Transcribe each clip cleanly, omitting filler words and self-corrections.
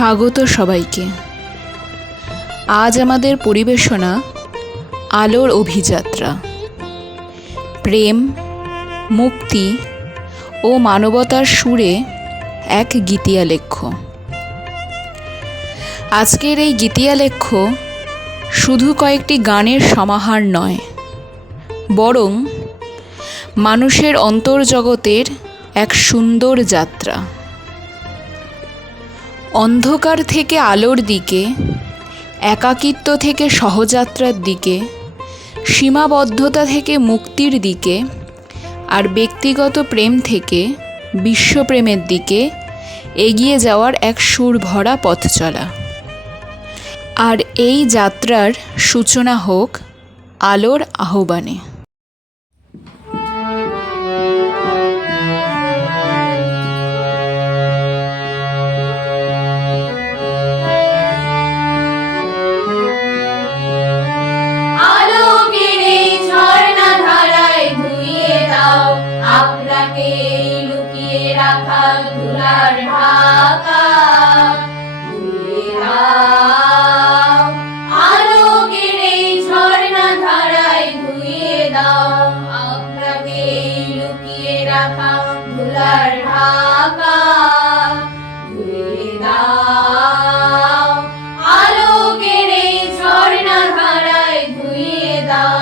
স্বাগত সবাইকে। আজ আমাদের পরিবেশনা আলোর অভিযাত্রা, প্রেম, মুক্তি ও মানবতার সুরে এক গীতিয়ালেখ্য। আজকের এই গীতিয়ালেখ্য শুধু কয়েকটি গানের সমাহার নয়, বরং মানুষের অন্তর্জগতের এক সুন্দর যাত্রা। অন্ধকার থেকে আলোর দিকে, একাকিত্ব থেকে সহযাত্রার দিকে, সীমাবদ্ধতা থেকে মুক্তির দিকে, আর ব্যক্তিগত প্রেম থেকে বিশ্বপ্রেমের দিকে এগিয়ে যাওয়ার এক সুর ভরা পথ চলা। আর এই যাত্রার সূচনা হোক আলোর আহ্বানে। ধুলার ঢাকা ধুয়ে দাও, আলোকের এই ঝর্ণা ধারায় ধুয়ে দাও, আপনাকে লুকিয়ে রাখা ধুলার ঢাকা ধুয়ে দাও, আলোকের এই ঝর্ণা ধারায় ধুয়ে দাও।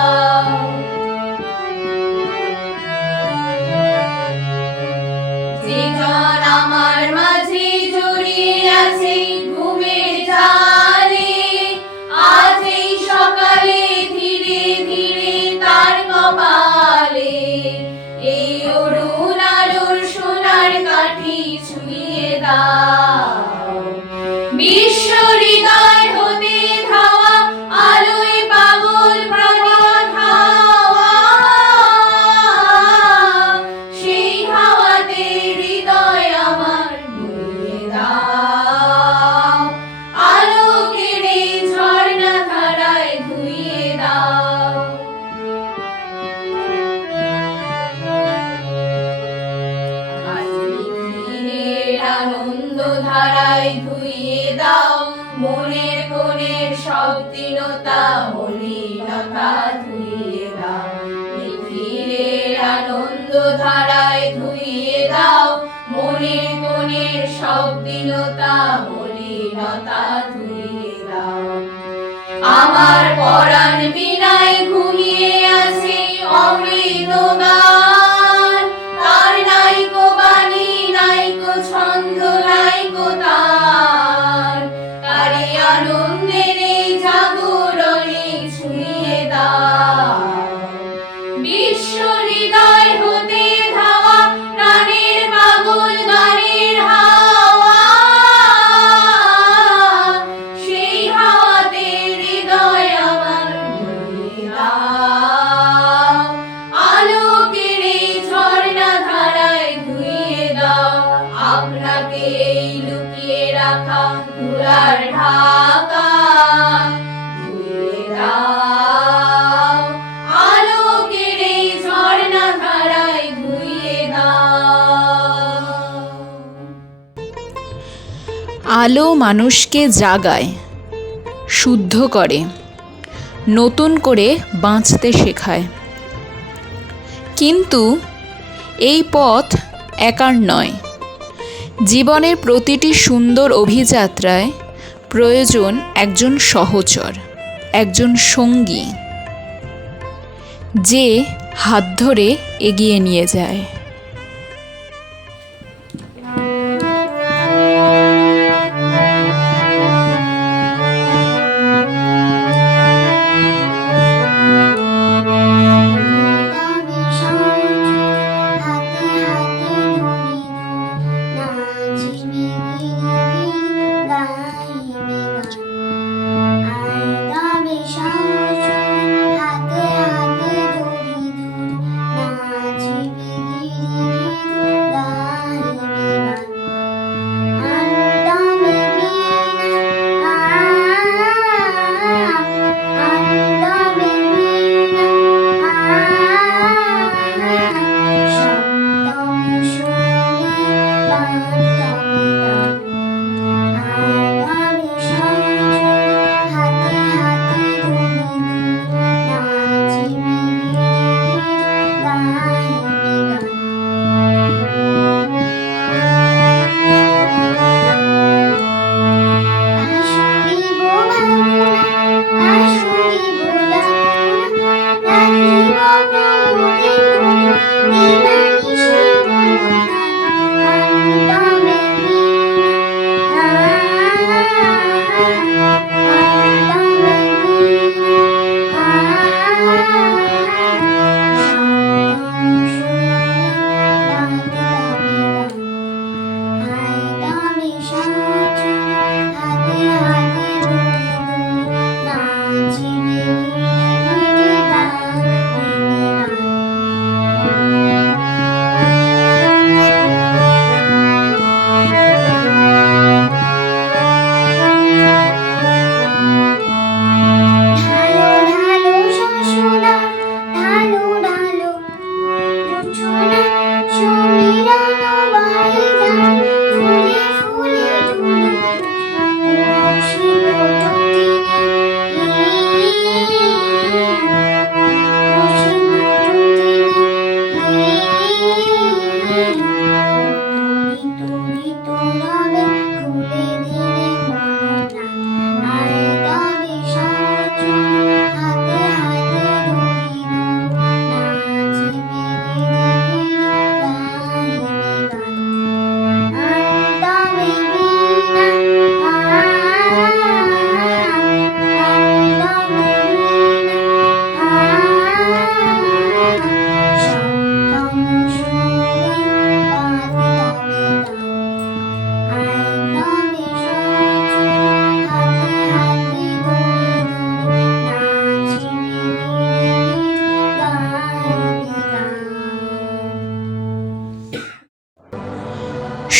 আমার মাঝে জড়িয়ে আছে ঘুমের জালে, আজ এই সকালে ধীরে ধীরে তার কপালে এই অরুণ আলোর সোনার কাঠি ছুঁয়ে দাও। বিশ্ব হৃদয় হতে ধাওয়া আলোয় পাগল প্রাণীর হাওয়া, সেই হাওয়াতে হৃদয় আমার বইয়ে দাও, আলোকের এই ঝর্ণা ধারায় ধুয়ে দাও। আনন্দ ধারায় ধুয়ে দাও, মনের কোণের সব দীনতা মলিনতা ধুয়ে দাও। নিখিলের আনন্দ ধারায় ধুয়ে দাও, মনের কোণের সব দীনতা মলিনতা ধুয়ে দাও। আমার পরাণ বিনায় ঘুমিয়ে আছে অমৃত গান, তার নাইকো বাণী নাইকো ছন্দ নাইকো তার, তারে আনন্দের এই জাগরণে ছুঁয়ে দাও। বিশ্ব হৃদয় হতে ধাওয়া প্রাণের পাগল গানের হাওয়া, সেই হাওয়াতে হৃদয় আমার বইয়ে দাও, আলোকের এই ঝর্ণা ধারায় ধুয়ে দাও, আপনাকে এই লুকিয়ে রাখা ধুলার ঢাকা ধুয়ে দাও, আলোকের এই ঝর্ণা ধারায় ধুয়ে দাও। আলো মানুষকে জাগায়, শুদ্ধ করে, নতুন করে বাঁচতে শেখায়। কিন্তু এই পথ একার নয়। জীবনের প্রতিটি সুন্দর অভিযাত্রায় প্রয়োজন একজন সহচর, একজন সঙ্গী, যে হাত ধরে এগিয়ে নিয়ে যায়। হাতে হাতে ধরি ধরি নাচিবি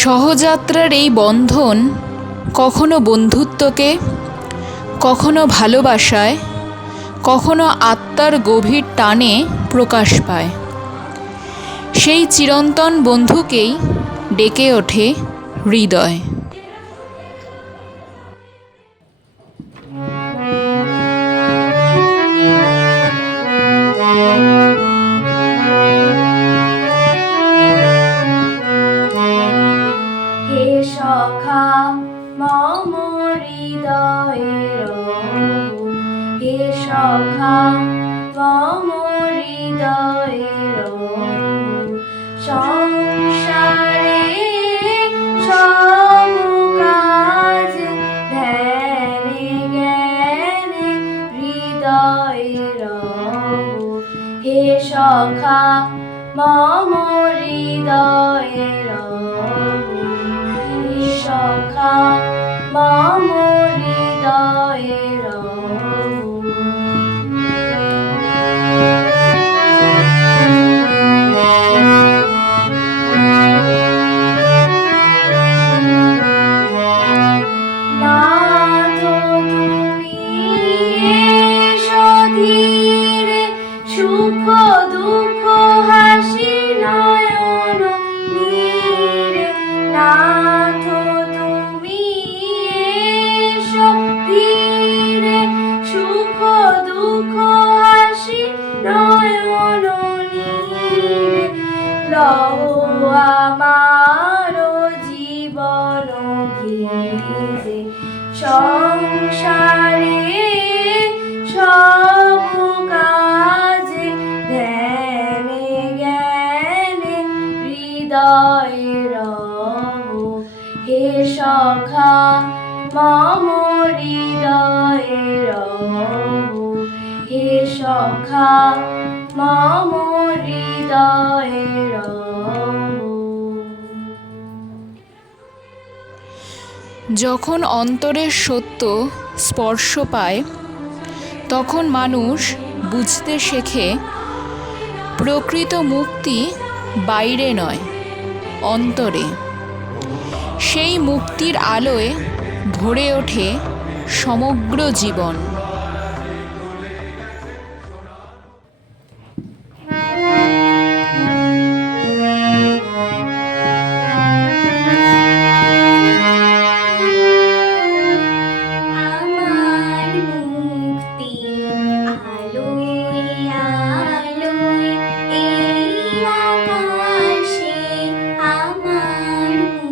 সহযাত্রার এই বন্ধন কখনো বন্ধুত্বকে, কখনো ভালোবাসায়, কখনো আত্মার গভীর টানে প্রকাশ পায়। সেই চিরন্তন বন্ধুকেই ডেকে ওঠে হৃদয়। হে সখা মম হৃদয়ের, হে সখা মম হৃদয়ের, সংসারে সব কাজ ধ্যানে জ্ঞানে হৃদয়ের, হে সখা মম হৃদয়ের, হে সখা মম হৃদয়ের। নাথ তুমি এসো ধীরে, সুখ দুঃখ হাসি নয়ন নীরে। নাথ তুমি এসো ধীরে, সুখ দুঃখ হাসি নয়ন নীরে। লও আমার জীবন ঘিরে, সংসারে সব কাজে ধ্যানে জ্ঞানে হৃদয়ের, হে সখা মম হৃদয়ের, হে সখা মম হৃদয়ের। যখন অন্তরের সত্য স্পর্শ পায়, তখন মানুষ বুঝতে শেখে প্রকৃত মুক্তি বাইরে নয়, অন্তরে। সেই মুক্তির আলোয় ভরে ওঠে সমগ্র জীবন। আমার মুক্তি আলোয় আলোয় এই আকাশে, আমার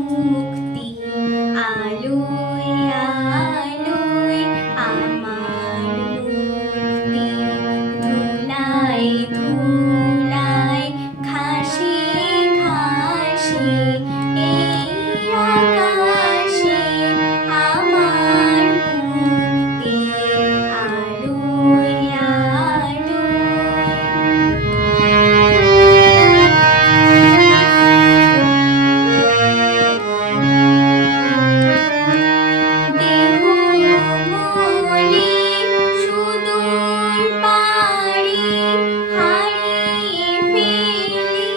মুক্তি আলোয় আলোয়, আমার মুক্তি ধুলায় ধুলায় ঘাসে ঘাসে এই আকাশে, আমার মুক্তি আলোয় দেহ মনে সুদূর পারি হারিয়ে ফেলি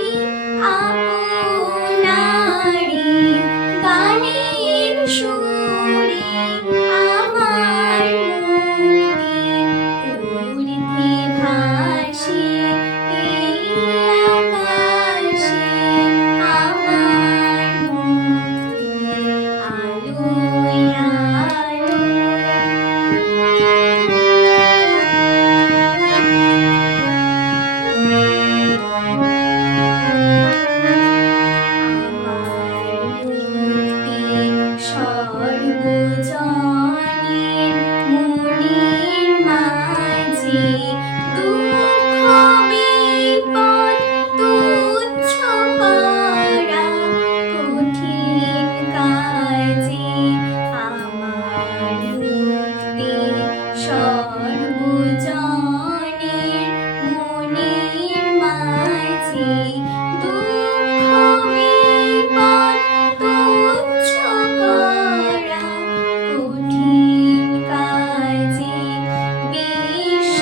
আপনারি গানের সুরে, আমার মুক্তি ঊর্ধ্বে ভাসে এই আকাশে, আমার মুক্তি আলোয় আমার মুক্তি সর্বজনের মনের মাঝে, দুঃখ বিপদ তুচ্ছ করা কঠিন কাজে, আমার মুক্তি সর্বজনের মনের মাঝে, দুঃখ বিপদ তুচ্ছ করা কঠিন কাজে, বিশ্ব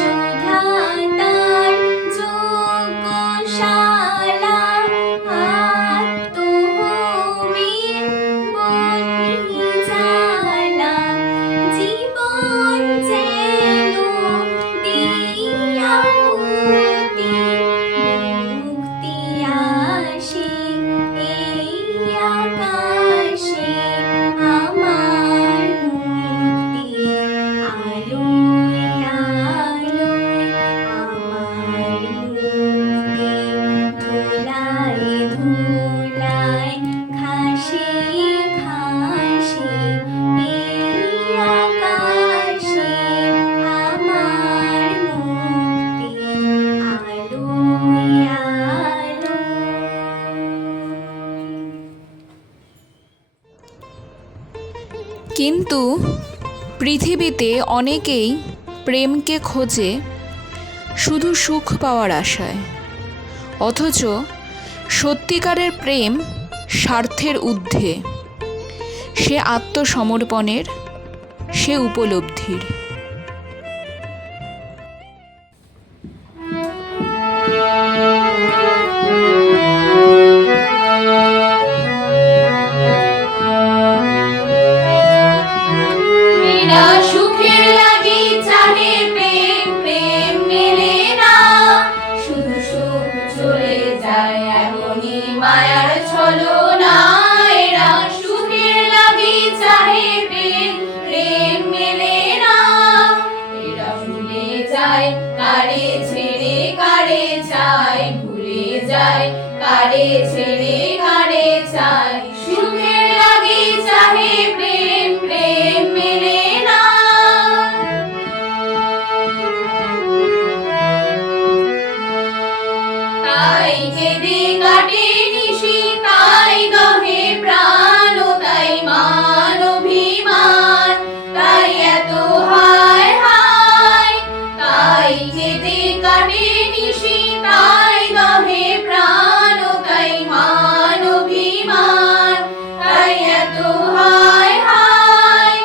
কিন্তু পৃথিবীতে অনেকেই প্রেমকে খোঁজে শুধু সুখ পাওয়ার আশায়, অথচ সত্যিকারের প্রেম স্বার্থের ঊর্ধ্বে, সে আত্মসমর্পণের, সে উপলব্ধির। এরা সুখের লাগি চাহে প্রেম, প্রেম মেলে না, শুধু সুখ চলে যায় এমনই মায়ার ছলনা। এরা সুখের লাগি চাহে প্রেম, প্রেম মেলে না, এরা ভুলে যায় কারে ছেড়ে কারে চায়, ভুলে যায় কারে ছেড়ে কারে চায়। সুখের লাগি চাহে প্রেম, প্রেম মেলে না। তাই কেঁদে কাটে নিশি, তাই দহে প্রাণ, তাই মান অভিমান, তাই এত হায় হায়। তাই কেঁদে কাটে নিশি, তাই দহে প্রাণ, তাই মান অভিমান, তাই এত হায় হায়।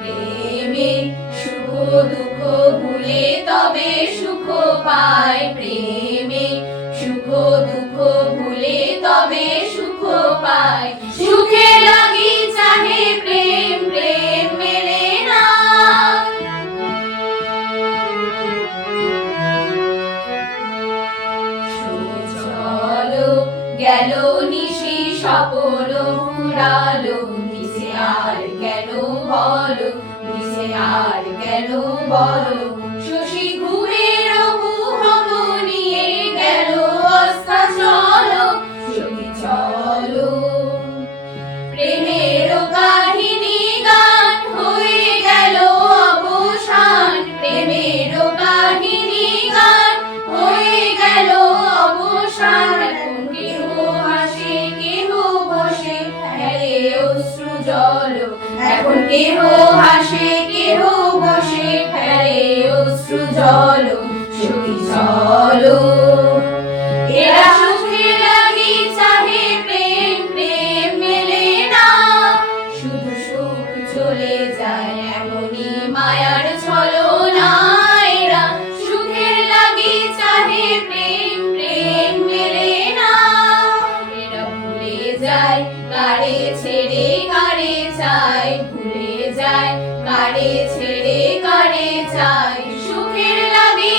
প্রেমে সুখ দুঃখ ভুলে তবে সুখ পায়, প্রেমে সুখ দুঃখ ভুলে তবে সুখ পায়। সুখের লাগি চাহে প্রেম, প্রেম মেলে না। চলো গেল নিশি স্বপ্ন ফুরালো, নিশে আর কেন বলো, নিশে আর কেন বলো। শশী ঘুমের কুহব নিয়ে গেল অস্তাচল, সখী চলো। প্রেমের কাহিনী গান হয়ে গেল অবসান, প্রেমের কাহিনী গান হয়ে গেল অবসান। এখন কেহ হাসে কেহ বসে ফেলে অশ্রু জল, এখন কেহ হাসে কেহ বসে ফেলে অশ্রু জল। সখী চলো। এরা সুখের লাগি চাহে প্রেম, প্রেম মেলে না, শুধু সুখ চলে যায় এমনই মায়ার ছলনা। এরা সুখের লাগি চাহে প্রেম, প্রেম মেলে না, এরা ভুলে যায় কারে ছেড়ে কারে চায়, ভুলে যায় কারে ছেড়ে কারে চায়। সুখের লাগি